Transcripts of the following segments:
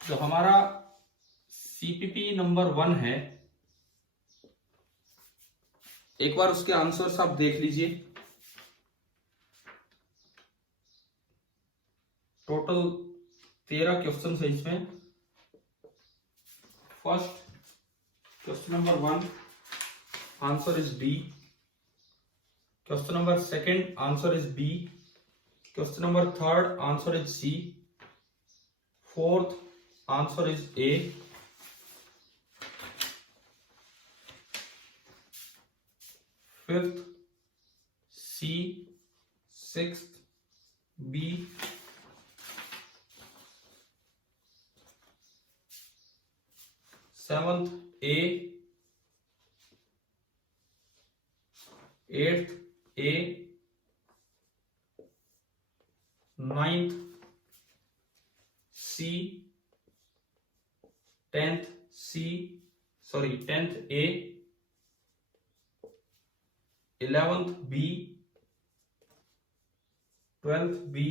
जो हमारा CPP number 1 है, एक बार उसके आंसर्स आप देख लीजिए। टोटल 13 क्वेश्चन है इसमें। First question number 1 answer is B. Question number second answer is B. Question number third answer is C. Fourth answer is A. Fifth C. Sixth B. Seventh A. Eighth A. Ninth C. Tenth A. 11th B. 12th B.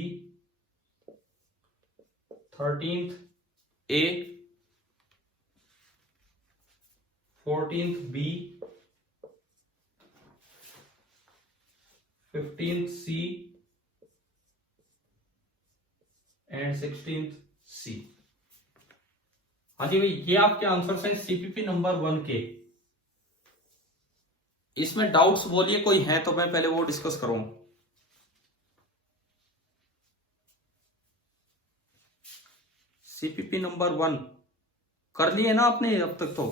13th A. 14th B. 15th C and 16th C. हाँ जी भाई, ये आपके answers हैं CPP number 1 के। इसमें doubts बोलिए कोई है तो मैं पहले वो डिस्कस करूं। सीपीपी नंबर 1 कर लिए ना आपने अब तक तो?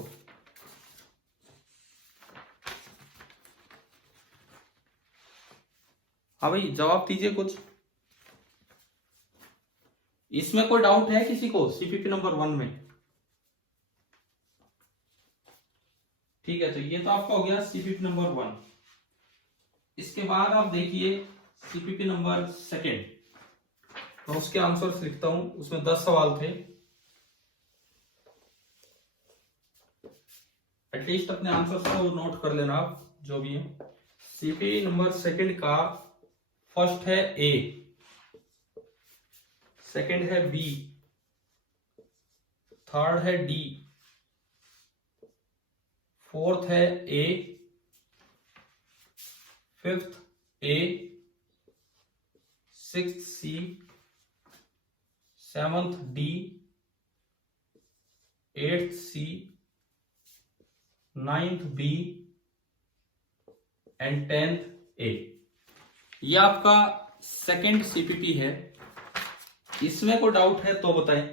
हाँ भाई, जवाब दीजिए कुछ। इसमें कोई डाउट है किसी को सीपीपी नंबर 1 में? ठीक है, तो ये तो आपका हो गया सीपीपी नंबर 1। इसके बाद आप देखिए सीपीपी नंबर 2। तो उसके आंसर्स लिखता हूं। उसमें 10 सवाल थे। एटलीस्ट अपने आंसर्स को नोट कर लेना आप, जो भी है। सीपीपी नंबर 2 का फर्स्ट है ए, सेकंड है बी, थर्ड है डी, फोर्थ है A, fifth A, sixth C, seventh D, eighth C, ninth B and 10th A. ये आपका सेकंड सीपीपी है। इसमें कोई डाउट है तो बताएं।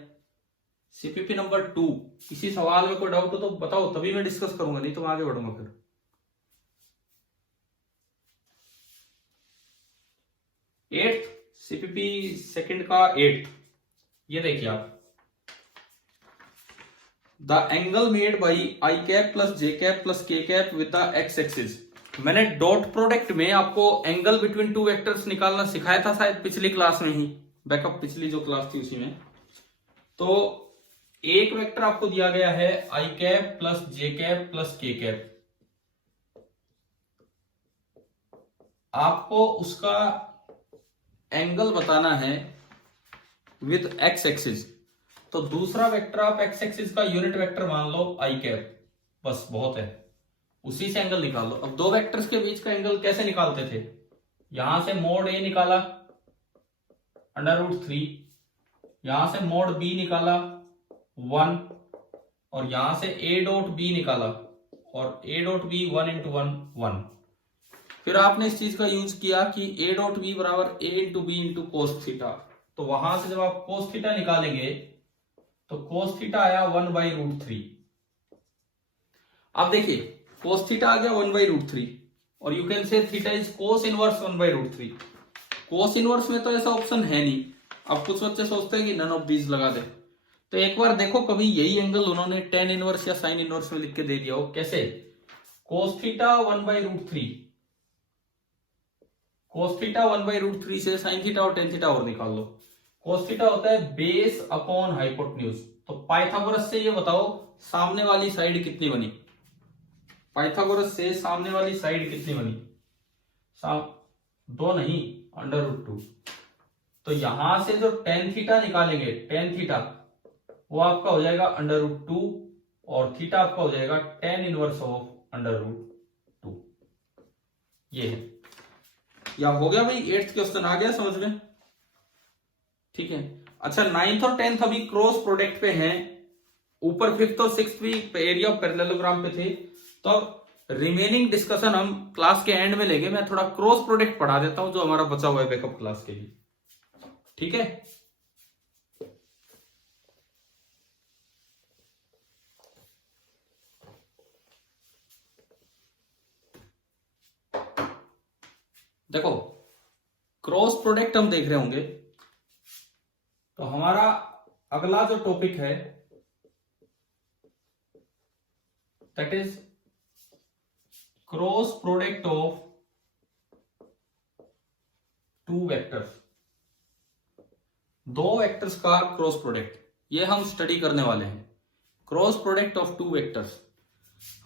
सीपीपी नंबर 2, इसी सवाल में कोई डाउट हो तो बताओ, तभी मैं डिस्कस करूंगा, नहीं तो मैं आगे बढ़ूंगा फिर। एट्थ सीपीपी 2 का 8th, ये देखिए आप। The angle made by I cap plus J cap plus K cap with the X axis. मैंने डॉट प्रोडक्ट में आपको एंगल बिटवीन 2 वेक्टर्स निकालना सिखाया था शायद पिछली क्लास में ही, बैकअप पिछली जो क्लास थी उसी में। तो एक वेक्टर आपको दिया गया है आई cap plus J cap plus K cap. आपको उसका एंगल बताना है विद एक्स एक्सिस। तो दूसरा वेक्टर आप एक्स एक्सिस का यूनिट वेक्टर मान लो आई कैप, बस बहुत है, उसी से एंगल निकाल लो। अब दो वेक्टर्स के बीच का एंगल कैसे निकालते थे? यहां से मोड ए निकाला √3, यहां से मोड बी निकाला 1, और यहां से ए डॉट बी निकाला, और ए डॉट बी 1 × 1 1। फिर आपने इस चीज का यूज किया कि ए डॉट बी बराबर A into B into cos theta. तो वहां से जब आप कोस थीटा निकालेंगे तो कोस थीटा आया 1/√3। अब देखिए कोस थीटा आ गया 1/√3, और you can say theta is cos inverse 1/√3। Cos inverse में तो ऐसा ऑप्शन है नहीं। अब कुछ बच्चे सोचते हैं कि नन ऑफ दीज लगा दे, तो एक बार देखो कभी यही एंगल उन्होंने tan इनवर्स या sin इनवर्स में लिख के दे दिया हो। कैसे? कोस थीटा 1/√3, कोस थीटा 1/√3 से sin थीटा और tan थीटा और निकाल लो। कोस थीटा होता है बेस अपॉन हाइपोटेन्यूज। तो पाइथागोरस से ये बताओ सामने वाली साइड कितनी बनी? पाइथागोरस से सामने वाली साइड कितनी बनी? 2 नहीं, √2। तो यहां से जो tan थीटा निकालेंगे, tan थीटा वो आपका हो जाएगा √2 और थीटा आपका हो जाएगा tan इनवर्स ऑफ √2। ये है। या हो गया भाई, 8th क्वेश्चन आ गया समझ में? ठीक है। अच्छा 9th और 10th अभी क्रॉस प्रोडक्ट पे हैं, ऊपर 5th और 6th भी एरिया ऑफ पैरेललोग्राम पे थे। तो अब रिमेनिंग डिस्कशन हम क्लास के एंड में लेंगे। मैं थोड़ा क्रॉस प्रोडक्ट पढ़ा देता हूं जो हमारा बचा हुआ है बैकअप क्लास के लिए। ठीक है। देखो क्रॉस प्रोडक्ट हम देख रहे होंगे, तो हमारा अगला जो टॉपिक है that is cross product of two vectors. दो वेक्टर्स का क्रॉस प्रोडक्ट, ये हम स्टडी करने वाले हैं। Cross product of two vectors.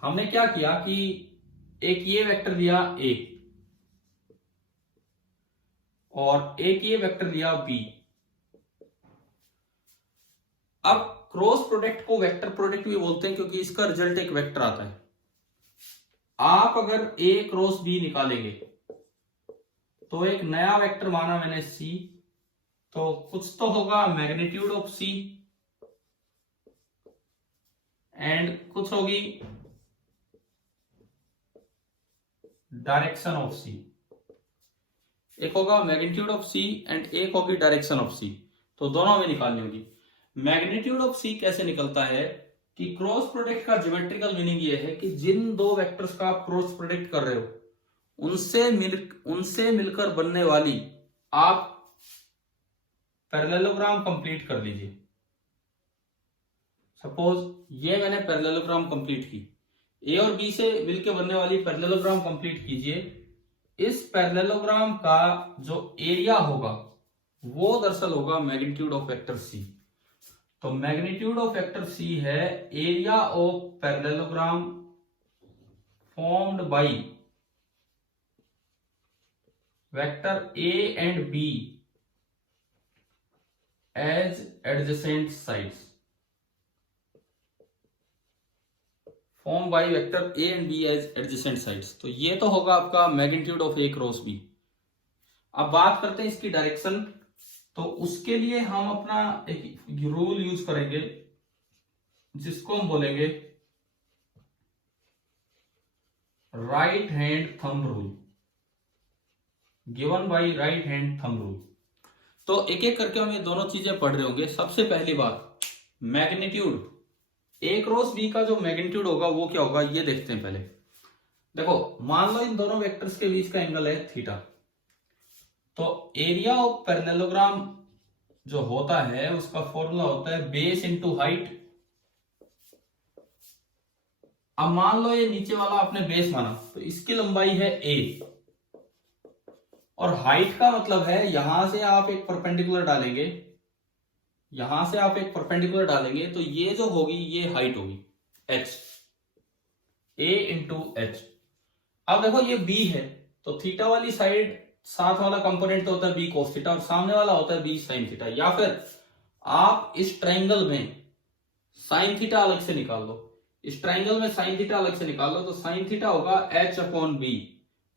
हमने क्या किया कि एक ये वेक्टर लिया ए और एक ये वेक्टर लिया बी। अब क्रॉस प्रोडक्ट को वेक्टर प्रोडक्ट भी बोलते हैं क्योंकि इसका रिजल्ट एक वेक्टर आता है। आप अगर ए क्रॉस बी निकालेंगे तो एक नया वेक्टर माना मैंने सी, तो कुछ तो होगा मैग्नीट्यूड ऑफ सी एंड कुछ होगी डायरेक्शन ऑफ सी। एक होगा मैग्नीट्यूड ऑफ सी एंड एक होगी डायरेक्शन ऑफ सी। तो दोनों में निकालनी होगी। मैग्नीट्यूड ऑफ सी कैसे निकलता है कि क्रॉस प्रोडक्ट का ज्योमेट्रिकल मीनिंग ये है कि जिन दो वेक्टर्स का आप क्रॉस प्रोडक्ट कर रहे हो उनसे मिलकर बनने वाली आप पैरेललोग्राम कंप्लीट कर लीजिए। सपोज ये मैंने पैरेललोग्राम कंप्लीट की, ए और बी से मिलकर बनने वाली पैरेललोग्राम कंप्लीट कीजिए। इस पैरेललोग्राम का जो एरिया होगा वो दरअसल होगा मैग्नीट्यूड ऑफ वेक्टर सी। तो मैग्नीट्यूड ऑफ वेक्टर सी है area of parallelogram formed by vector A and B as adjacent sides. Form by vector A and B as adjacent sides. तो ये तो होगा आपका magnitude of A cross B. अब बात करते हैं इसकी डायरेक्शन। तो उसके लिए हम अपना एक रूल यूज करेंगे जिसको हम बोलेंगे right hand thumb rule, given by right hand thumb rule. तो एक एक करके हम ये दोनों चीजें पढ़ रहे होंगे। सबसे पहली बात, मैग्नीट्यूड ए क्रॉस बी का जो मैग्नीट्यूड होगा वो क्या होगा ये देखते हैं पहले। देखो मान लो इन दोनों वेक्टर्स के बीच का एंगल है थीटा। तो एरिया ऑफ पैरेललोग्राम जो होता है उसका फॉर्मूला होता है बेस इंटू हाइट। अब मान लो ये नीचे वाला आपने बेस माना, तो इसकी लंबाई है ए और हाइट का मतलब है यहां से आप एक परपेंडिकुलर डालेंगे, यहां से आप एक परपेंडिकुलर डालेंगे तो ये जो होगी ये हाइट होगी h, a इंटू एच। अब देखो ये b है तो थीटा वाली साइड साथ वाला कंपोनेंट तो होता है b cos थीटा और सामने वाला होता है b sin थीटा। या फिर आप इस ट्राइंगल में sin थीटा अलग से निकाल लो, इस ट्राइंगल में sin थीटा अलग से निकाल लो, तो sin थीटा होगा h अपॉन b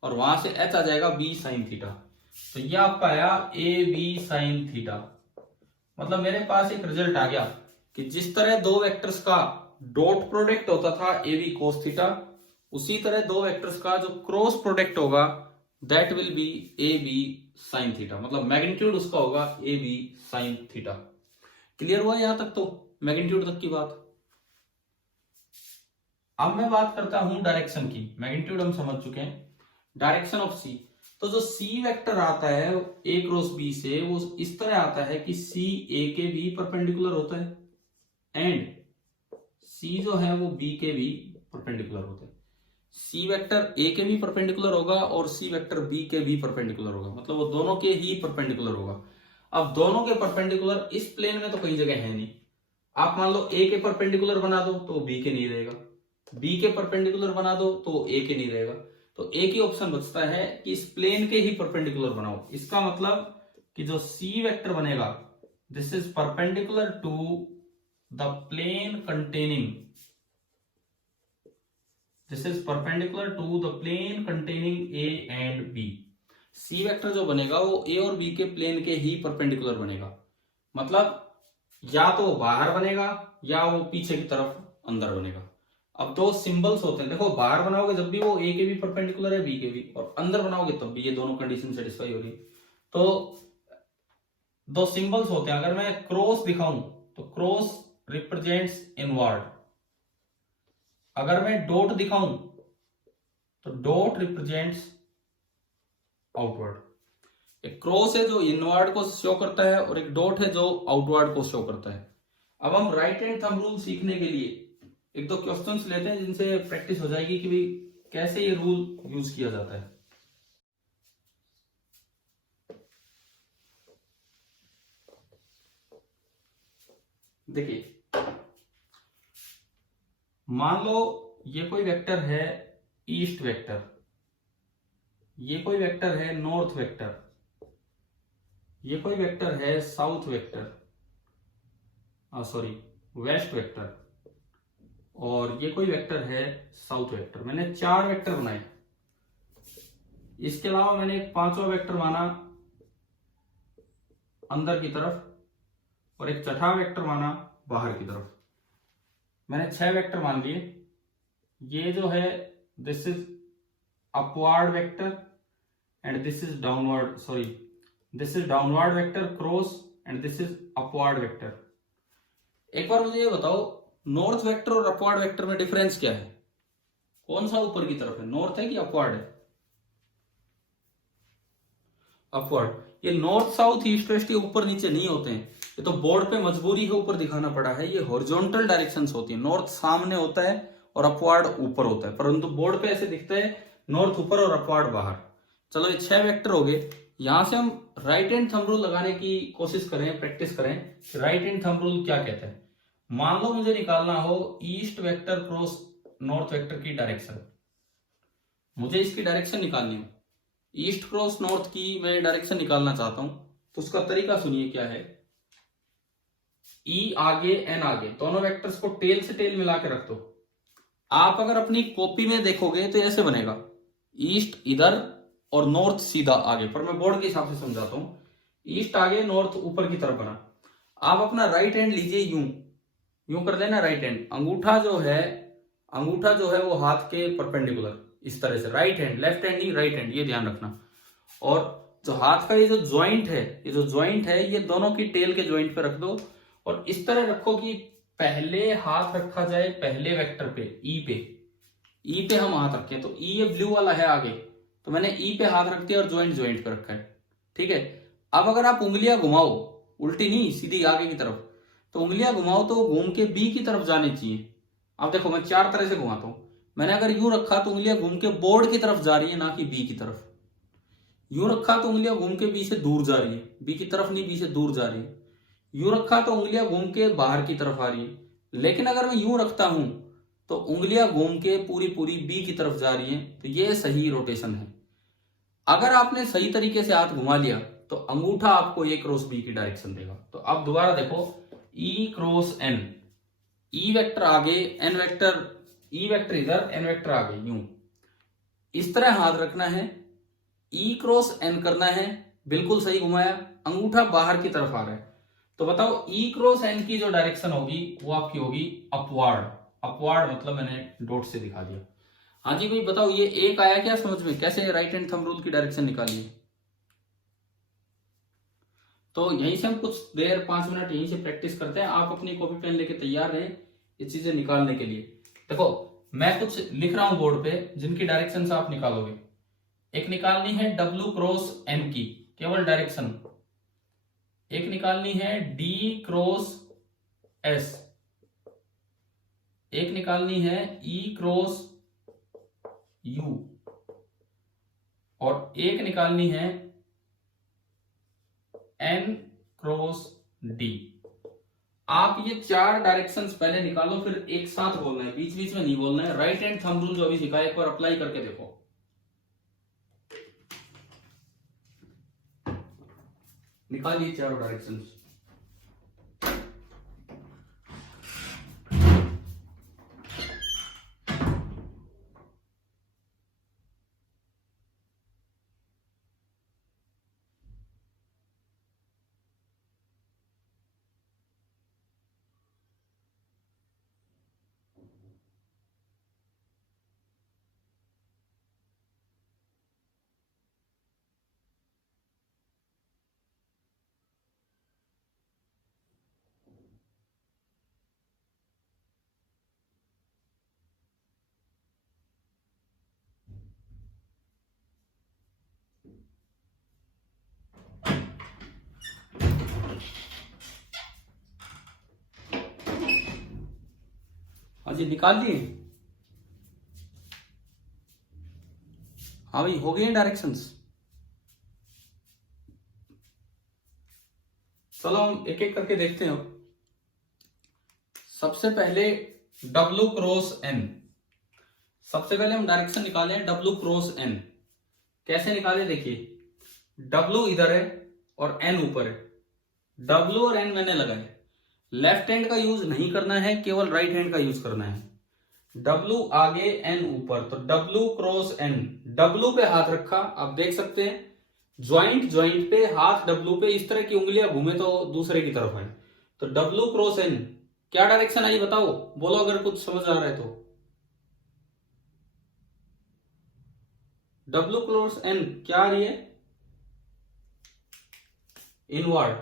और वहां से h आ जाएगा b sin थीटा। तो ये आपका आया a b sin थीटा। मतलब मेरे पास एक रिजल्ट आ गया कि जिस तरह दो वेक्टर्स का डॉट प्रोडक्ट होता था ए बी कोस थीटा, उसी तरह दो वेक्टर्स का जो क्रॉस प्रोडक्ट होगा that will be A B sine theta. मतलब मैग्नीट्यूड उसका होगा A B sine theta. Clear हुआ यहां तक? तो मैग्नीट्यूड तक की बात। अब मैं बात करता हूं डायरेक्शन की। मैग्नीट्यूड हम समझ चुके हैं, डायरेक्शन ऑफ सी। तो जो सी वेक्टर आता है ए क्रॉस बी से वो इस तरह आता है कि सी ए के भी परपेंडिकुलर होता है एंड सी जो है वो बी के भी परपेंडिकुलर होता है। सी वेक्टर ए के भी परपेंडिकुलर होगा और सी वेक्टर बी के भी परपेंडिकुलर होगा, मतलब वो दोनों के ही परपेंडिकुलर होगा। अब दोनों के परपेंडिकुलर इस प्लेन में तो कई जगह है नहीं। आप मान लो ए के परपेंडिकुलर बना दो तो बी के नहीं रहेगा, बी के परपेंडिकुलर बना दो तो ए के नहीं रहेगा। तो एक ही ऑप्शन बचता है कि इस प्लेन के ही परपेंडिकुलर बनाओ। इसका मतलब कि जो सी वेक्टर बनेगा this is perpendicular to the plane containing, this is perpendicular to the plane containing A and B. C vector जो बनेगा वो ए और बी के प्लेन के ही परपेंडिकुलर बनेगा, मतलब या तो बाहर बनेगा या वो पीछे की तरफ अंदर बनेगा। अब दो सिंबल्स होते हैं, देखो बाहर बनाओगे जब भी वो ए के भी परपेंडिकुलर है बी के भी, और अंदर बनाओगे तब भी, ये दोनों कंडीशन सेटिस्फाई हो रही है। तो दो सिंबल्स होते हैं, अगर मैं क्रॉस दिखाऊं तो क्रॉस रिप्रेजेंट्स इनवर्ड, अगर मैं डॉट दिखाऊं तो डॉट रिप्रेजेंट्स आउटवर्ड। एक क्रॉस है जो इनवर्ड को शो करता है और एक डॉट है जो आउटवर्ड को शो करता है। अब हम राइट हैंड थंब रूल सीखने के लिए एक दो क्वेश्चंस लेते हैं जिनसे प्रैक्टिस हो जाएगी कि भाई कैसे ये रूल यूज किया जाता है। देखिए, मान लो ये कोई वेक्टर है ईस्ट वेक्टर, ये कोई वेक्टर है नॉर्थ वेक्टर, ये कोई वेक्टर है south vector, sorry west vector, और ये कोई वेक्टर है साउथ वेक्टर। मैंने 4 वेक्टर बनाए। इसके अलावा मैंने एक 5वां वेक्टर माना अंदर की तरफ और एक छठा वेक्टर माना बाहर की तरफ। मैंने 6 वेक्टर मान लिए। ये जो है this is upward vector and this is downward, sorry this is downward vector cross and this is upward vector. एक बार मुझे ये बताओ, नॉर्थ वेक्टर और अपवर्ड वेक्टर में डिफरेंस क्या है? कौन सा ऊपर की तरफ है, नॉर्थ है कि अपवर्ड है? अपवर्ड। ये नॉर्थ साउथ ईस्ट वेस्ट ये ऊपर नीचे नहीं होते हैं, ये तो बोर्ड पे मजबूरी है ऊपर दिखाना पड़ा है। ये हॉरिजॉन्टल डायरेक्शंस होती है, नॉर्थ सामने होता है और अपवर्ड ऊपर होता है, परंतु बोर्ड पे ऐसे दिखता है नॉर्थ ऊपर और अपवर्ड बाहर। चलो ये 6 वेक्टर हो गए। यहां से हम राइट हैंड थंब रूल लगाने की कोशिश करें, प्रैक्टिस करें। राइट हैंड थंब रूल क्या कहता है? मान लो मुझे निकालना हो east vector cross north vector की डायरेक्शन, मुझे इसकी डायरेक्शन निकालनी हो, ईस्ट क्रॉस नॉर्थ की मैं डायरेक्शन निकालना चाहता हूं, तो उसका तरीका सुनिए क्या है। ई आगे एन आगे, दोनों वेक्टर्स को टेल से टेल मिला के रख दो। आप अगर अपनी कॉपी में देखोगे तो ऐसे बनेगा, ईस्ट इधर और नॉर्थ सीधा आगे, पर मैं बोर्ड के हिसाब से समझाता हूं। ईस्ट आगे नॉर्थ ऊपर की तरफ बना। आप अपना राइट हैंड लीजिए, यूं यूं कर लेना राइट हैंड, अंगूठा जो है वो हाथ के परपेंडिकुलर इस तरह से, राइट हैंड, लेफ्ट हैंड नहीं राइट हैंड, ये ध्यान रखना। और जो हाथ का ये जो ज्वाइंट है ये दोनों की टेल के ज्वाइंट पे रख दो और इस तरह रखो कि पहले हाथ रखा जाए पहले वेक्टर पे, ई पे हम हाथ रखें। तो ई ये ब्लू वाला है आगे, तो मैंने ई पे हाथ रख दिया और ज्वाइंट पे रखा है, ठीक है। अब अगर आप उंगलियां घुमाओ, उल्टी नहीं सीधी आगे की तरफ, तो उंगलियां घुमाओ तो घूम के बी की तरफ जानी चाहिए। अब देखो मैं 4 तरह से घुमाता हूं। मैंने अगर यूं रखा तो उंगलियां घूम के बोर्ड की तरफ जा रही है, ना कि बी की तरफ। यूं रखा तो उंगलियां घूम के बी से दूर जा रही है, बी की तरफ नहीं, बी से दूर जा रही है। यूं रखा तो उंगलियां घूम के बाहर की तरफ आ रही है। लेकिन अगर मैं यूं रखता हूं तो उंगलियां घूम के पूरी पूरी बी की तरफ जा रही हैं, तो ये सही रोटेशन है। अगर आपने सही तरीके से हाथ घुमा लिया तो अंगूठा आपको ए क्रॉस बी की डायरेक्शन देगा। तो अब दोबारा देखो, ई क्रॉस एन, ई वेक्टर आगे एन वेक्टर, ई वेक्टर इधर एन वेक्टर आगे, यूं इस तरह हाथ रखना है, ई क्रॉस एन करना है, बिल्कुल सही घुमाया, अंगूठा बाहर की तरफ आ रहा है। तो बताओ ई क्रॉस एन की जो डायरेक्शन होगी वो आपकी होगी अपवर्ड। अपवर्ड मतलब मैंने डॉट से दिखा दिया। हाँ जी भाई बताओ, ये एक आया क्या समझ में, कैसे राइट हैंड थंब रूल की डायरेक्शन निकालिए? तो यहीं से हम कुछ देर 5 मिनट यहीं से प्रैक्टिस करते हैं। आप अपनी कॉपी पेन लेके तैयार रहें ये चीजें निकालने के लिए। देखो मैं कुछ लिख रहा हूं बोर्ड पे जिनकी डायरेक्शन आप निकालोगे। एक निकालनी है डब्ल्यू क्रॉस एन की, केवल डायरेक्शन। एक निकालनी है डी क्रॉस एस, एक निकालनी है ई क्रॉस यू, और एक निकालनी है एन क्रॉस डी। आप ये 4 डायरेक्शंस पहले निकालो, फिर एक साथ बोलना है, बीच बीच में नहीं बोलना है। राइट हैंड थंब रूल जो अभी सिखाया एक बार अप्लाई करके देखो। निकालिए 4 डायरेक्शंस। जी निकाल दिए। हाँ भाई हो गए डायरेक्शंस। चलो हम एक एक करके देखते हैं। सबसे पहले W क्रॉस N, सबसे पहले हम डायरेक्शन निकाले हैं W क्रॉस N। कैसे निकाले देखिए, W इधर है और N ऊपर है। W और N मैंने लगाए, लेफ्ट हैंड का यूज नहीं करना है, केवल राइट हैंड का यूज करना है। W आगे N ऊपर, तो W क्रॉस N। W पे हाथ रखा, आप देख सकते हैं ज्वाइंट पे हाथ W पे, इस तरह की उंगलियां घूमे तो दूसरे की तरफ आए। तो W क्रॉस N क्या डायरेक्शन आई बताओ, बोलो अगर कुछ समझ आ रहा है तो। W क्रॉस N क्या आ रही है, इनवर्ड,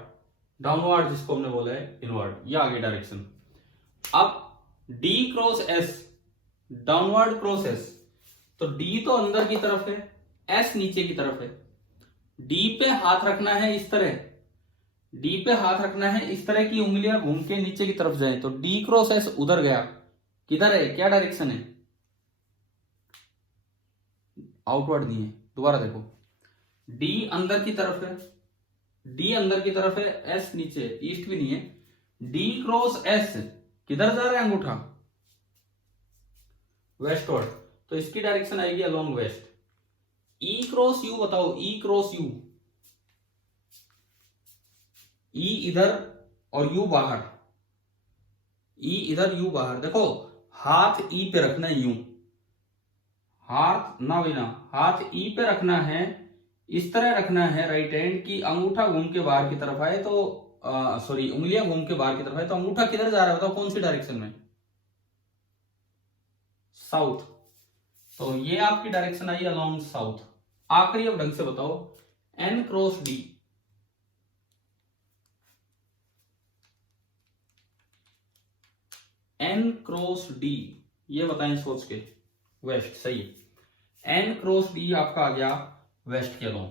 डाउनवर्ड जिसको हमने बोला है इनवर्ड, ये आगे डायरेक्शन। अब D cross S, downward cross S, तो D तो अंदर की तरफ है, S नीचे की तरफ है। D पे हाथ रखना है इस तरह, D पे हाथ रखना है इस तरह की उंगलियां घूम के नीचे की तरफ जाए, तो D क्रॉस S उधर गया, किधर है, क्या डायरेक्शन है, आउटवर्ड दिए। दोबारा देखो, D अंदर की तरफ है, D अंदर की तरफ है, S नीचे, ईस्ट भी नहीं है। D क्रॉस S किधर जा रहा है अंगूठा, वेस्टवर्ड, तो इसकी डायरेक्शन आएगी along west. E cross U बताओ, E क्रॉस U, E इधर और U बाहर, E इधर U बाहर। देखो हाथ E पे रखना है यूं, हाथ ना बिना, हाथ E पे रखना है, इस तरह रखना है राइट हैंड की अंगूठा घूम के बाहर की तरफ आए, तो सॉरी उंगलियां घूम के बाहर की तरफ आए, तो अंगूठा किधर जा रहा है बताओ, कौन सी डायरेक्शन में, साउथ। तो ये आपकी डायरेक्शन आई अलोंग साउथ। आखिरी अब ढंग से बताओ, N cross D, N cross D, ये बताएं सोच के, वेस्ट सही। N क्रॉस D आपका आ गया वेस्ट के अलोंग।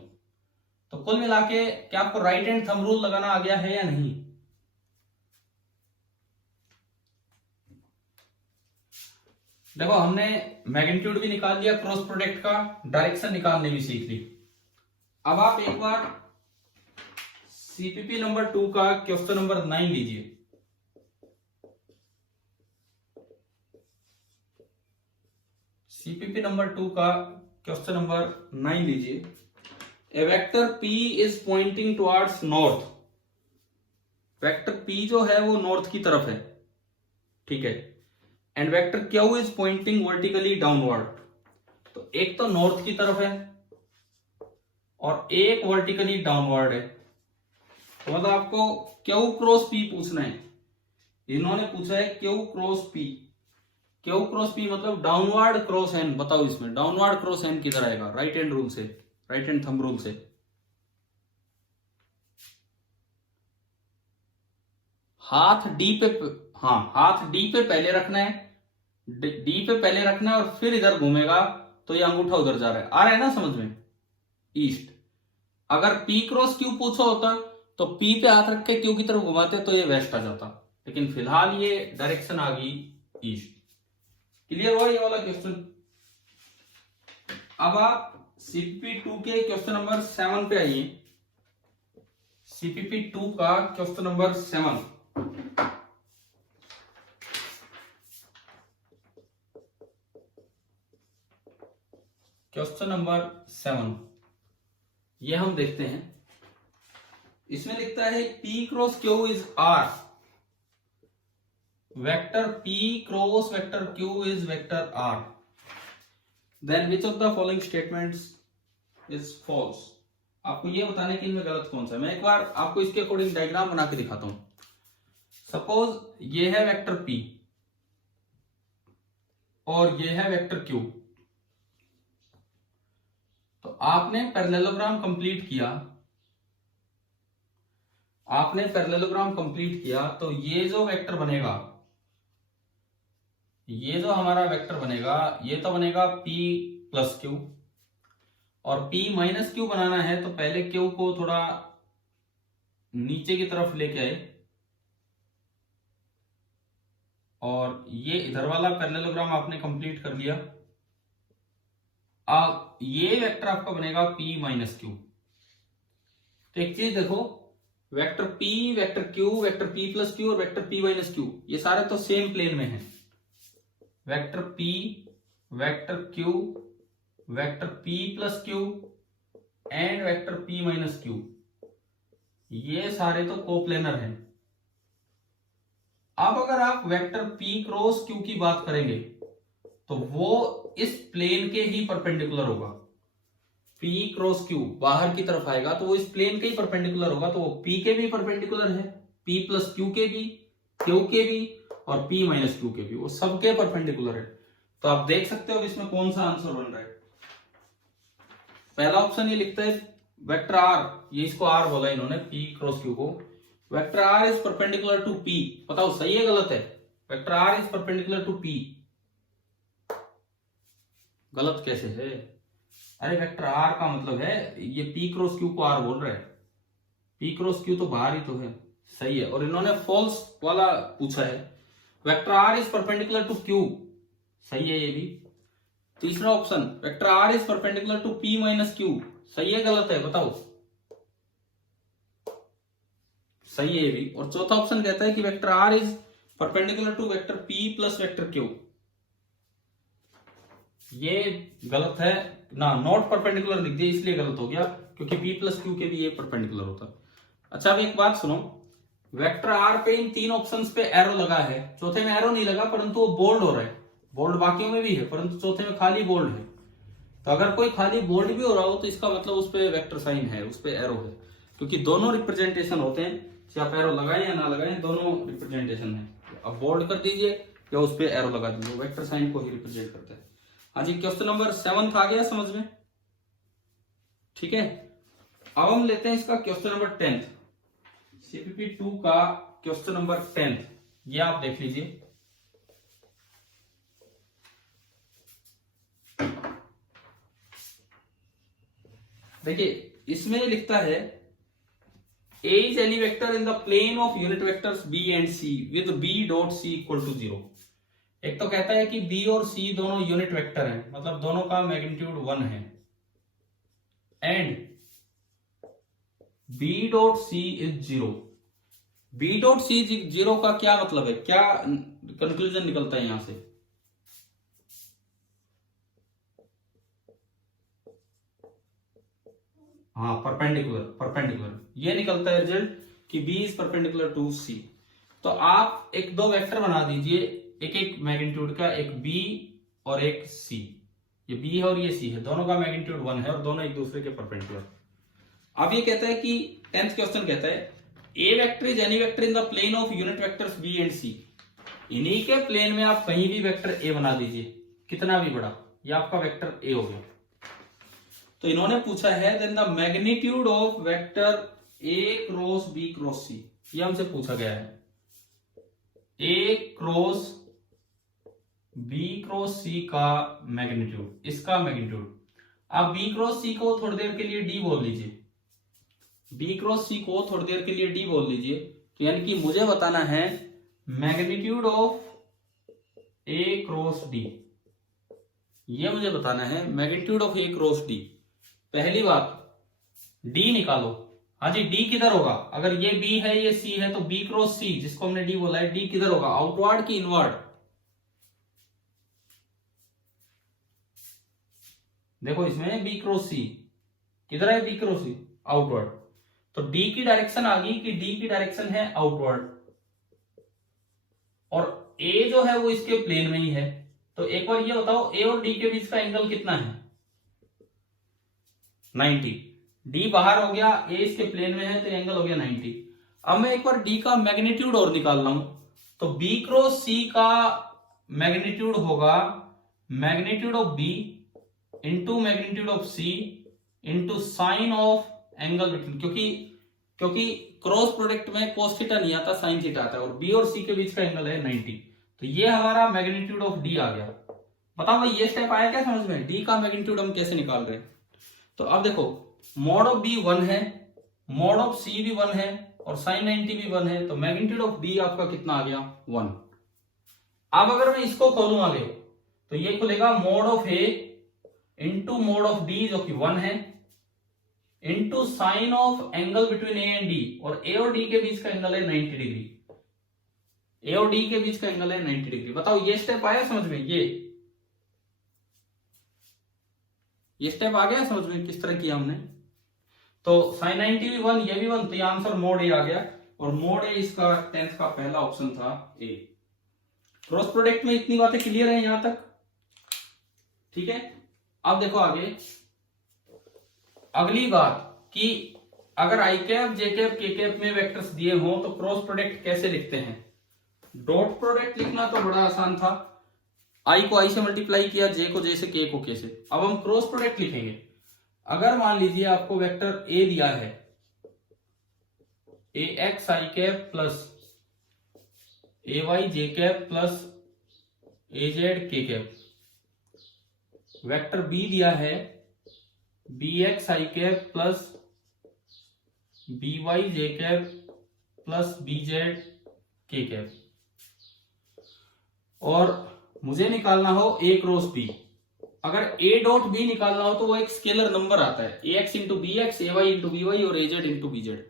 तो कुल मिला के क्या आपको राइट हैंड थंब रूल लगाना आ गया है या नहीं। देखो हमने मैग्नीट्यूड भी निकाल लिया, क्रॉस प्रोडक्ट का डायरेक्शन निकालने भी सीख ली। अब आप एक बार सीपीपी नंबर 2 का क्वेश्चन नंबर 9 लीजिए। सीपीपी नंबर 2 का क्वेश्चन नंबर 9 लीजिए। A vector P is pointing towards north, vector P जो है वो नॉर्थ की तरफ है, ठीक है। And vector Q is pointing vertically downward, तो एक तो नॉर्थ की तरफ है और एक वर्टिकली डाउनवर्ड है। तो मतलब आपको Q क्रॉस P पूछना है, इन्होंने पूछा है Q cross P। Q cross P मतलब डाउनवर्ड क्रॉस N, बताओ इसमें डाउनवर्ड क्रॉस N किधर आएगा, राइट हैंड रूल से, राइट हैंड थंब रूल से। हाथ D पे, हाँ हाथ D पे पहले रखना है, D पे पहले रखना है और फिर इधर घूमेगा, तो ये अंगूठा उधर जा रहा है, आ रहा है ना समझ में, ईस्ट। अगर P क्रॉस Q पूछा होता तो P पे हाथ रख के Q की तरफ घुमाते तो ये वेस्ट आ जाता, लेकिन फिलहाल ये डायरेक्शन आ गई ईस्ट। क्लियर हुआ ये वाला क्वेश्चन। अब आप सीपीपी 2 के क्वेश्चन नंबर 7 पे आइए। सीपीपी 2 का क्वेश्चन नंबर 7, क्वेश्चन नंबर 7 ये हम देखते हैं। इसमें लिखता है P cross Q is R, vector P cross vector Q is vector R, then which of the following statements is false. आपको ये बताने कि इनमें गलत कौन सा है। मैं एक बार आपको इसके अकॉर्डिंग डायग्राम बना के दिखाता हूं। सपोज ये है वेक्टर P और ये है वेक्टर Q, तो आपने पैरेललोग्राम कंप्लीट किया, आपने पैरेललोग्राम कंप्लीट किया, तो ये जो वेक्टर बनेगा, ये जो हमारा वेक्टर बनेगा, ये तो बनेगा P प्लस Q, और P माइनस Q बनाना है तो पहले Q को थोड़ा नीचे की तरफ लेके आए, और ये इधर वाला पैरेललोग्राम आपने कंप्लीट कर लिया। अब ये वेक्टर आपका बनेगा p माइनस क्यू। तो एक चीज देखो, vector p, vector q, vector p plus Q और वेक्टर p माइनस क्यू, ये सारे तो सेम प्लेन में हैं। Vector p, vector q, vector p plus Q and vector p minus Q, ये सारे तो कोप्लेनर हैं। अब अगर आप वेक्टर p क्रॉस q की बात करेंगे तो वो इस प्लेन के ही परपेंडिकुलर होगा। p क्रॉस q बाहर की तरफ आएगा तो वो इस प्लेन के ही परपेंडिकुलर होगा, तो वो p के भी परपेंडिकुलर है, p प्लस q के भी, q के भी और p माइनस q के भी, वो सबके परपेंडिकुलर है। तो आप देख सकते हो इसमें कौन सा आंसर बन रहा है। पहला ऑप्शन ये लिखता है वेक्टर r, ये इसको r बोला इन्होंने, p क्रॉस q को, vector r is perpendicular to p। बताओ सही है गलत है? Vector r is perpendicular to p, गलत कैसे है? अरे वेक्टर r का मतलब है ये p क्रॉस q को r बोल रहा है, p क्रॉस q तो बाहर ही तो है, सही है। और इन्होंने फॉल्स वाला पूछा है, vector r is perpendicular to q, सही है ये भी। तीसरा option vector r is perpendicular to p minus q, सही है गलत है? बताओ, सही है ये भी। और चौथा ऑप्शन कहता है कि vector r is perpendicular to vector p plus vector q, ये गलत है ना, नॉट परपेंडिकुलर लिख दिया इसलिए गलत हो गया, क्योंकि p प्लस क्यू के भी ये परपेंडिकुलर होता। अच्छा अब एक बात सुनो, वेक्टर r पे इन तीन ऑप्शंस पे एरो लगा है, चौथे में एरो नहीं लगा परंतु वो बोल्ड हो रहा है, बोल्ड बाकियों में भी है परंतु चौथे में खाली बोल्ड है। तो अगर कोई खाली बोल्ड भी हो रहा हो तो इसका मतलब उस पे वेक्टर साइन है, उस पे एरो है, क्योंकि दोनों रिप्रेजेंटेशन होते हैं, चाहे आप एरो लगाएं या ना लगाएं दोनों रिप्रेजेंटेशन है। अब बोल्ड कर दीजिए या उस पे एरो लगा दीजिए, वेक्टर साइन को ही रिप्रेजेंट करता है। हाँ जी, क्वेश्चन नंबर 7 आ गया समझ में? ठीक है, अब हम लेते हैं इसका क्वेश्चन नंबर 10, सीपीपी 2 का क्वेश्चन नंबर 10, ये आप देख लीजिए। देखिए इसमें लिखता है A is any vector in the plane of unit vectors B and C with B dot C equal to 0। एक तो कहता है कि B और C दोनों यूनिट वेक्टर हैं, मतलब दोनों का मैग्नीट्यूड 1 है, and B dot C is 0। B dot C 0 का क्या मतलब है, क्या कंक्लूजन निकलता है यहां से? हाँ परपेंडिकुलर ये निकलता है रिजल्ट कि B is perpendicular to C। तो आप एक दो वेक्टर बना दीजिए, एक एक मैग्नीट्यूड का, एक B और एक C, ये B है और ये C है, दोनों का मैग्नीट्यूड 1 है और दोनों एक दूसरे के परपेंडिकुलर। अब ये कहता है कि 10th क्वेश्चन कहता है A vector is any vector in the plane of unit vectors B and C। इन्हीं के प्लेन में आप कहीं भी वेक्टर A बना दीजिए, कितना भी बड़ा, ये आपका वेक्टर A हो गया। तो इन्होंने पूछा है then the magnitude of vector A cross B cross C, ये हमसे पूछा गया है। A cross B cross C का मैग्नीट्यूड, इसका मैग्नीट्यूड। आप B क्रॉस C को थोड़ी देर के लिए D बोल लीजिए, B क्रॉस C को थोड़ी देर के लिए D बोल लीजिए, तो यानी कि मुझे बताना है magnitude of A cross D, ये मुझे बताना है magnitude of A cross D। पहली बात D निकालो। हाँ जी, D किधर होगा? अगर ये B है ये C है तो B क्रॉस C जिसको हमने D बोला है, D किधर होगा, आउटवर्ड की इनवर्ड? देखो इसमें B क्रॉस C किधर है, B क्रॉस C आउटवर्ड, तो D की डायरेक्शन आ गई कि D की डायरेक्शन है आउटवर्ड, और A जो है वो इसके प्लेन में ही है। तो एक बार ये बताओ A और D के बीच का एंगल कितना है? 90। D बाहर हो गया, A इसके प्लेन में है तो एंगल हो गया 90। अब मैं एक बार D का मैग्नीट्यूड और निकाल रहा हूं, तो B क्रॉस C का मैग्नीट्यूड होगा magnitude of B into magnitude of C into sine of angle between, क्योंकि क्रॉस प्रोडक्ट में cos थीटा नहीं आता, साइन थीटा आता है, और B और C के बीच का एंगल है 90। तो ये हमारा मैग्नीट्यूड ऑफ D आ गया। बताओ भाई ये स्टेप आया क्या समझ में? D का मैग्नीट्यूड हम कैसे निकाल रहे हैं? तो अब देखो मॉड ऑफ B 1 है, मॉड ऑफ C भी 1 है और साइन 90 भी 1 है, तो मैग्नीट्यूड ऑफ D आपका कितना आ गया? 1। अब अगर मैं इसको खोलूं आगे तो ये खुलेगा mode of A into mode of D जो कि 1 है, into sine of angle between A and D, और ए और डी के बीच का एंगल है 90 डिग्री। ए और डी के बीच का एंगल है 90 डिग्री। बताओ ये स्टेप आया समझ में? ये स्टेप आ गया समझ में किस तरह किया हमने? तो साइन 90 भी 1, ये भी 1, तो ये आंसर मोड ए आ गया, और मोड ए इसका 10th का पहला ऑप्शन था ए। क्रॉस प्रोडक्ट में इतनी बातें क्लियर है यहां तक? ठीक है। अब देखो आगे अगली बात कि अगर आई कैप, जे कैप, के कैप में वेक्टर्स दिए हों तो क्रॉस प्रोडक्ट कैसे लिखते हैं? डॉट प्रोडक्ट लिखना तो बड़ा आसान था, आई को आई से मल्टीप्लाई किया, जे को जे से, के को के से। अब हम क्रॉस प्रोडक्ट लिखेंगे। अगर मान लीजिए आपको वेक्टर ए दिया है, A x I cap plus A Y J cap plus A Z के कैप, वेक्टर बी दिया है बी एक्स आई कैप प्लस बी वाई जे कैप प्लस बी जेड के कैप, और मुझे निकालना हो ए क्रॉस बी। अगर ए डॉट बी निकालना हो तो वो एक स्केलर नंबर आता है, A x into B X, A Y into B Y और ए जेड इंटू बी जेड।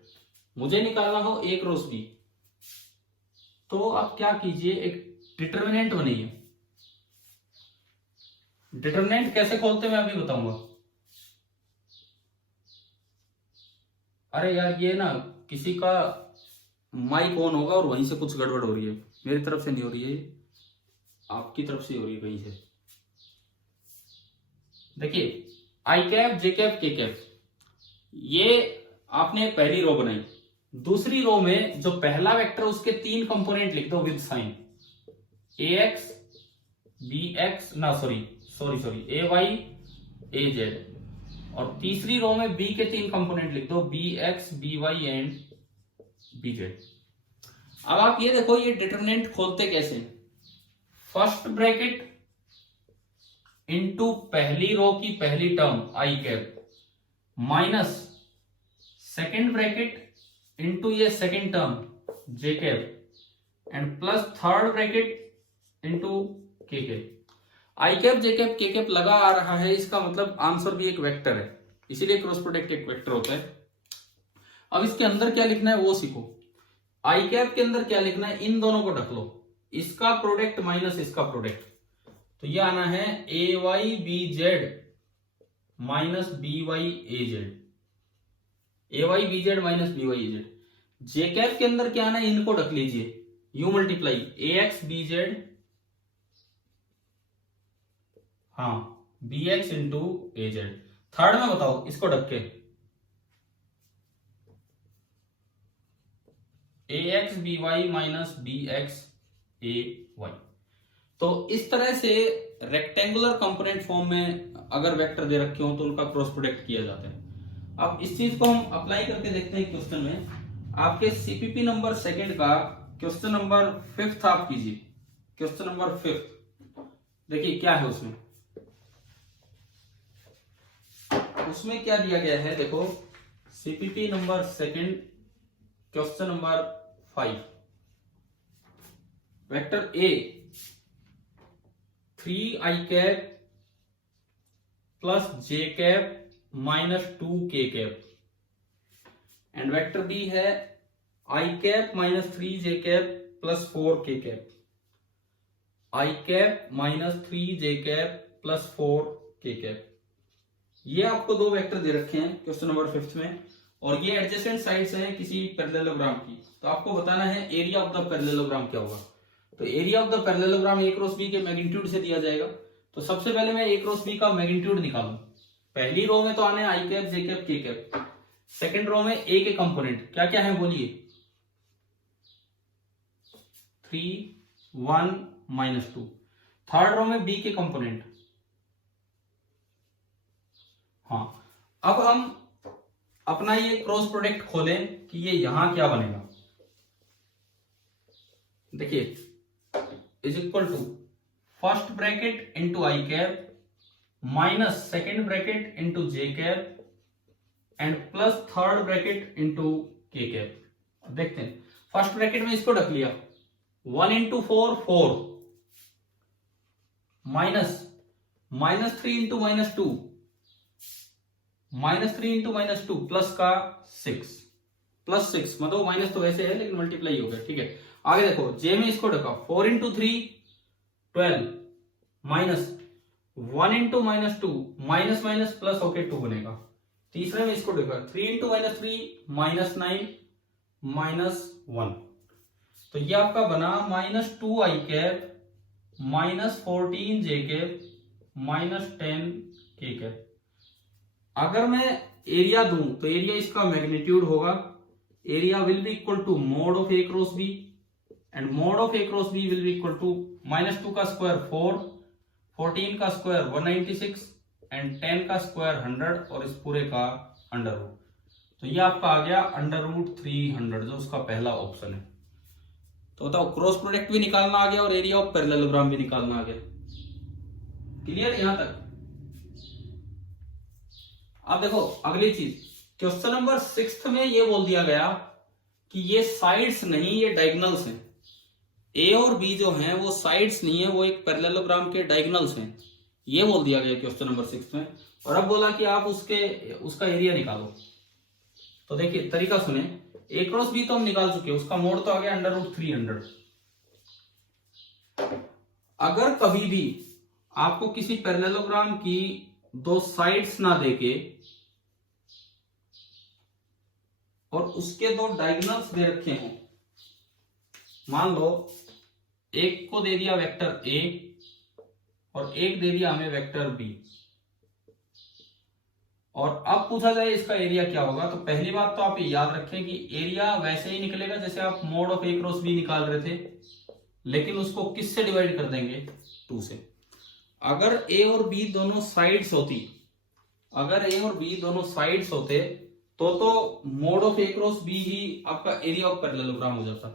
मुझे निकालना हो ए क्रॉस बी, तो आप क्या कीजिए, एक डिटर्मिनेंट बनाइए। डिटर्मिनेंट कैसे खोलते मैं अभी बताऊंगा। अरे यार ये ना किसी का माइक ऑन होगा और वहीं से कुछ गड़बड़ हो रही है, मेरी तरफ से नहीं हो रही है, आपकी तरफ से हो रही है कहीं से। देखिए आई कैप, जे कैप, के कैप, ये आपने पहली रो बनाई। दूसरी रो में जो पहला वेक्टर उसके 3 कंपोनेंट लिख दो with sign, A X B X ना sorry A Y A Z, और तीसरी रो में बी के 3 कंपोनेंट लिख दो, B X B Y and B Z. अब आप ये देखो ये डिटरमिनेंट खोलते कैसे? फर्स्ट ब्रैकेट इनटू पहली रो की पहली term I cap minus second bracket into ये second term J cap and plus third bracket into K cap. I cap, J cap, के कैप लगा आ रहा है, इसका मतलब आंसर भी एक वेक्टर है, इसीलिए क्रॉस प्रोडक्ट एक वेक्टर होता है। अब इसके अंदर क्या लिखना है वो सीखो। आई कैप के अंदर क्या लिखना है, इन दोनों को ढक लो, इसका प्रोडक्ट माइनस इसका प्रोडक्ट, तो ये आना है A Y B Z minus B Y A Z, A Y B Z minus B Y A Z. J cap के अंदर क्या आना है, इनको ढक लीजिए, you multiply A X B Z, हाँ B X into A Z. Third में बताओ इसको ढक के A X B Y minus B X A Y. तो इस तरह से रेक्टेंगुलर कंपोनेंट फॉर्म में अगर वेक्टर दे रखे हो तो उनका क्रॉस प्रोडक्ट किया जाता है। अब इस चीज को हम अप्लाई करके देखते हैं क्वेश्चन में। आपके सीपीपी नंबर 2 का क्वेश्चन नंबर 5 आप कीजिए। क्वेश्चन नंबर 5 देखिए क्या है उसमें। उसमें क्या दिया गया है देखो, CPP number 2 question number 5, vector A 3 I cap plus J cap minus 2 के कैप, एंड वेक्टर बी है आई कैप माइनस 3 जे कैप प्लस 4 के cap, I cap minus 3 J cap plus 4 के कैप। ये आपको 2 वेक्टर दे रखे हैं क्वेश्चन नंबर 5 में, और ये एडजेसेंट साइड्स हैं किसी पैरेललोग्राम की। तो आपको बताना है एरिया ऑफ द पैरेललोग्राम क्या होगा। तो area of the parallelogram A cross B के मैग्नीट्यूड से दिया जाएगा। तो सबसे पहले मैं ए क्रॉस बी का मैग्नीट्यूड निकालूं। पहली रो में तो आने आई कैप, जे कैप, के कैप। सेकेंड रो में ए के कंपोनेंट क्या क्या है बोलिए, 3 1 माइनस 2। थर्ड रो में बी के कंपोनेंट, हाँ। अब हम अपना ये क्रॉस प्रोडक्ट खोलें कि ये यहां क्या बनेगा। देखिए is equal to first bracket into I cap minus second bracket into j cap and plus third bracket into k cap. देखते हैं फर्स्ट ब्रैकेट में इसको ढक लिया, 1 इंटू 4 4, -3 इंटू -2, -3 इंटू -2 प्लस का 6, +6 मतलब माइनस तो वैसे है लेकिन मल्टीप्लाई हो गया, ठीक है। आगे देखो जे में इसको देखो 4 into 3 12 minus 1 into -2 minus minus plus होके 2 बनेगा। तीसरे में इसको देखो 3 इंटू -3 -9 -1, तो ये आपका बना -2i cap -14j cap -10k cap. अगर मैं एरिया दूं तो एरिया इसका मैग्नीट्यूड होगा, area will be equal to mod of A cross B, and mod of A cross B will be equal to -2 का स्क्वायर 4, 14 का स्क्वायर 196 एंड 10 का square 100 और इस पूरे का अंडर रूट। तो ये आपका आ गया √300 जो उसका पहला ऑप्शन है। तो बताओ क्रॉस प्रोडक्ट भी निकालना आ गया और एरिया ऑफ पैरेललोग्राम भी निकालना आ गया। क्लियर यहां तक? अब देखो अगली चीज, क्वेश्चन नंबर 6 में ये बोल दिया गया कि ये साइड्स नहीं, ये डायगोनल्स हैं। ए और बी जो हैं वो साइड्स नहीं है, वो एक पैरेललोग्राम के डायगोनल्स हैं, ये बोल दिया गया क्वेश्चन नंबर 6 में। और अब बोला कि आप उसका एरिया निकालो। तो देखिए तरीका सुने, ए क्रॉस बी तो हम निकाल चुके, उसका मोड तो आ गया √300। अगर कभी भी आपको किसी पैरेललोग्राम की दो साइड्स ना देके और उसके दो डायगोनल्स दे रखे हों, मान लो एक को दे दिया वेक्टर ए और एक दे दिया हमें वेक्टर बी, और अब पूछा जाए इसका एरिया क्या होगा, तो पहली बात तो आप ये याद रखें कि एरिया वैसे ही निकलेगा जैसे आप mod of A cross B निकाल रहे थे, लेकिन उसको किससे डिवाइड कर देंगे, 2 से। अगर ए और बी दोनों साइड्स होती, अगर ए और बी दोनों साइड्स होते तो mod of A cross B ही आपका एरिया ऑफ पैरेललोग्राम हो जाता।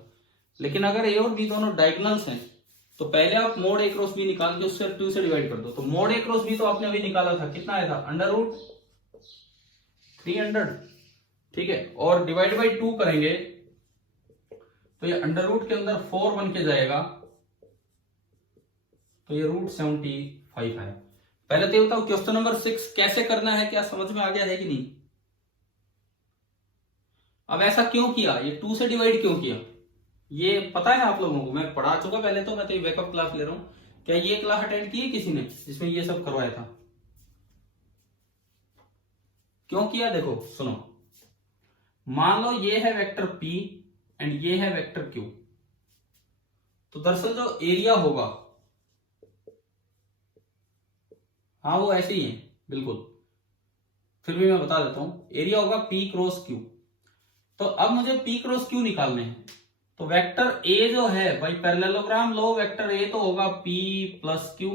लेकिन अगर ए और बी दोनों डायगोनल्स हैं तो पहले आप मोड ए क्रॉस बी निकाल के उससे 2 से डिवाइड कर दो। तो मोड ए क्रॉस बी तो आपने अभी निकाला था, कितना आया था, √300, ठीक है। और डिवाइड बाई 2 करेंगे तो ये अंडर के अंदर 4 बन के जाएगा, तो ये √75 है। पहले तो ये बताओ क्वेश्चन नंबर 6 कैसे करना है, क्या समझ में आ गया है कि नहीं? अब ऐसा क्यों किया, ये 2 से डिवाइड क्यों किया, ये पता है आप लोगों को? मैं पढ़ा चुका पहले, तो मैं तो ये बैकअप क्लास ले रहा हूं। क्या ये क्लास अटेंड की है किसी ने जिसमें ये सब करवाया था? क्यों किया देखो सुनो, मान लो ये है वेक्टर P एंड ये है वेक्टर Q, तो दरअसल जो एरिया होगा, हाँ वो ऐसे ही है बिल्कुल, फिर भी मैं बता देता हूं, एरिया होगा P क्रॉस Q। तो अब मुझे P क्रॉस Q निकालने हैं, तो वेक्टर A जो है भाई पैरेललोग्राम लो, वेक्टर A तो होगा P प्लस Q,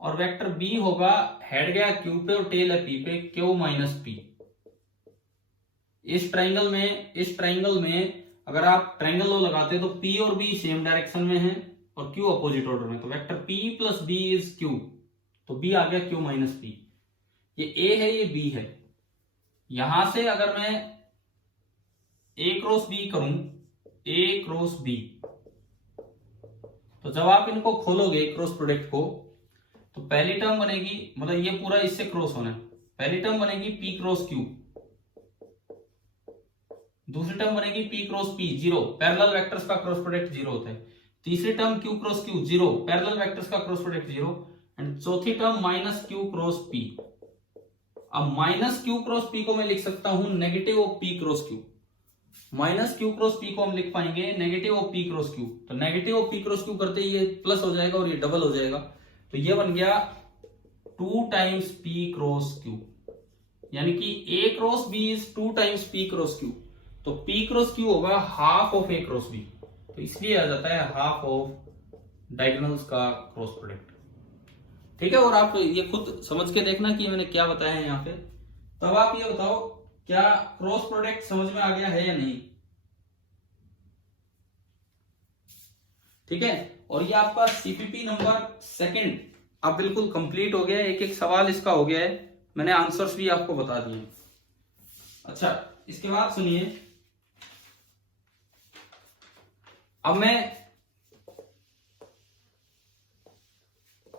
और वेक्टर B होगा हेड गया Q पे और टेल है P पे, Q माइनस P। इस ट्राइंगल में अगर आप ट्राइंगल लो लगाते तो P और B सेम डायरेक्शन में है और Q अपोजिट ऑर्डर में, तो vector P plus B is Q, तो B आ गया Q माइनस P। ये A है, ये B है। यहां से अगर मैं A क्रॉस B करूं, A क्रॉस B, तो जब आप इनको खोलोगे क्रॉस प्रोडक्ट को, तो पहली टर्म बनेगी, मतलब ये पूरा इससे क्रॉस होना है, पहली टर्म बनेगी P क्रॉस Q, दूसरी टर्म बनेगी P cross P, 0, parallel vectors का क्रॉस प्रोडक्ट 0 होता है। तीसरी term Q cross Q, 0, parallel vectors का क्रॉस प्रोडक्ट 0, एंड चौथी term minus Q cross P। अब माइनस Q क्रॉस P को मैं लिख सकता हूं negative of P cross Q, minus Q cross P को हम लिख पाएंगे negative of P cross Q। तो negative of P cross Q करते ही ये प्लस हो जाएगा और ये डबल हो जाएगा, तो ये बन गया 2 टाइम्स P क्रॉस Q, यानी कि A cross B is 2 times P cross Q। तो P क्रॉस Q होगा half of A cross B, तो इसलिए आ जाता है हाफ ऑफ डायगोनल्स का क्रॉस प्रोडक्ट, ठीक है। और आप ये खुद समझ के देखना कि मैंने क्या बताया है यहाँ पे। तब आप ये बताओ क्या क्रॉस प्रोडक्ट समझ में आ गया है या नहीं, ठीक है। और ये आपका सीपीपी नंबर 2 अब बिल्कुल कंप्लीट हो गया है, एक एक सवाल इसका हो गया है, मैंने आंसर्स भी आपको बता दिए। अच्छा इसके बाद सुनिए, अब मैं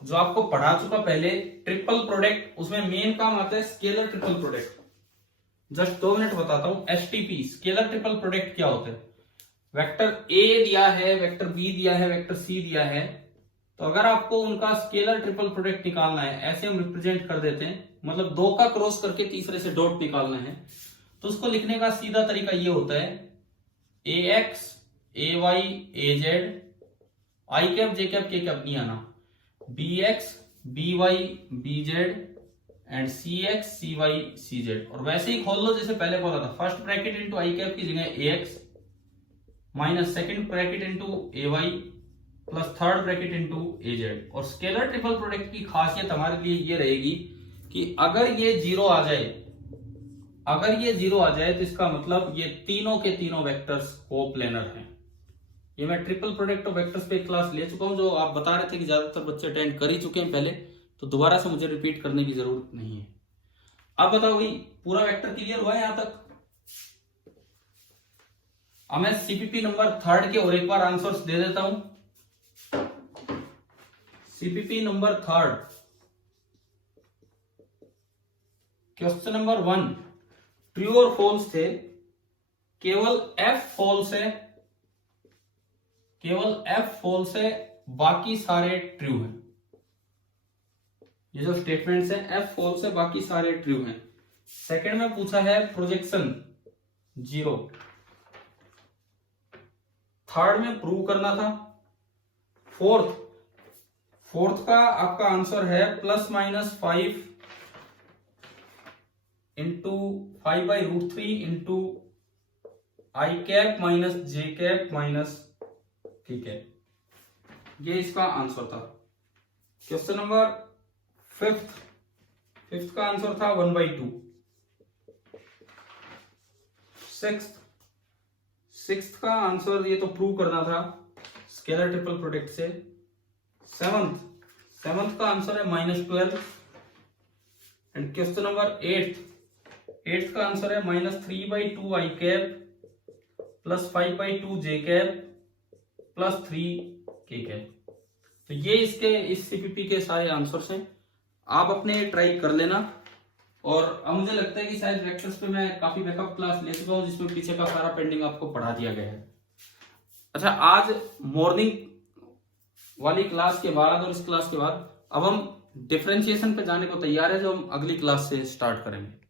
जो आपको पढ़ा चुका पहले ट्रिपल प्रोडक्ट, उसमें मेन काम आता है scalar triple product. Just 2 minute बताता हूं। एसटीपी स्केलर ट्रिपल प्रोडक्ट क्या होता है। वेक्टर ए दिया है, वेक्टर बी दिया है, वेक्टर सी दिया है, तो अगर आपको उनका स्केलर ट्रिपल प्रोडक्ट निकालना है, ऐसे हम रिप्रेजेंट कर देते हैं, मतलब 2 का क्रॉस करके तीसरे से डॉट निकालना है, तो उसको लिखने का सीधा तरीका ये होता है A X A Y A Z, I cap J cap के कैप नहीं आना, B X B Y B Z and C X C Y C Z. और वैसे ही खोल लो जैसे पहले बोला था, फर्स्ट ब्रैकेट इंटू आई कैप की जगह A X minus second bracket into A Y plus third bracket into A Z. और स्केलर ट्रिपल प्रोडक्ट की खासियत हमारे लिए ये रहेगी कि अगर ये जीरो आ जाए, अगर ये जीरो आ जाए तो इसका मतलब ये तीनों के तीनों वेक्टर्स कोप्लेनर हैं। ये मैं ट्रिपल प्रोडक्ट ऑफ वेक्टर्स पे क्लास ले चुका हूं, जो आप बता रहे थे कि ज्यादातर बच्चे अटेंड कर ही चुके हैं पहले, तो दोबारा से मुझे रिपीट करने की जरूरत नहीं है। अब बताओ भाई, पूरा वेक्टर क्लियर हुआ है यहां तक? अब मैं सीपीपी नंबर 3 के और एक बार आंसर्स दे देता हूं। CPP number 3, question number 1 true और फॉल्स थे, केवल एफ फॉल्स है, केवल एफ फॉल्स है, बाकी सारे ट्रू हैं। ये जो स्टेटमेंट्स हैं, एफ फॉल्स है, बाकी सारे ट्रू हैं। सेकंड में पूछा है प्रोजेक्शन 0, थर्ड में प्रूव करना था, फोर्थ का आपका आंसर है प्लस माइनस 5 इंटू 5/√3 इंटू आई कैप माइनस जे कैप माइनस के कैप, ये इसका आंसर था। क्वेश्चन नंबर 5th का आंसर था 1/2। सिक्स्थ का आंसर ये तो प्रूव करना था स्केलर ट्रिपल प्रोडक्ट से। सेवंथ का आंसर है -12। एंड क्वेश्चन नंबर 8th का आंसर है -3/2 आई कैप प्लस 5/2 जे कैप प्लस 3 के कैप। तो ये इसके इस सीपीपी के सारे आंसर्स हैं, आप अपने ट्राई कर लेना। और अब मुझे लगता है कि शायद वेक्टर्स पे मैं काफी बैकअप क्लास ले चुका हूं, जिसमें पीछे का सारा पेंडिंग आपको पढ़ा दिया गया है। अच्छा, आज मॉर्निंग वाली क्लास के बाद और इस क्लास के बाद अब हम डिफरेंशिएशन पे जाने को तैयार है, जो हम अगली क्लास से स्टार्ट करेंगे।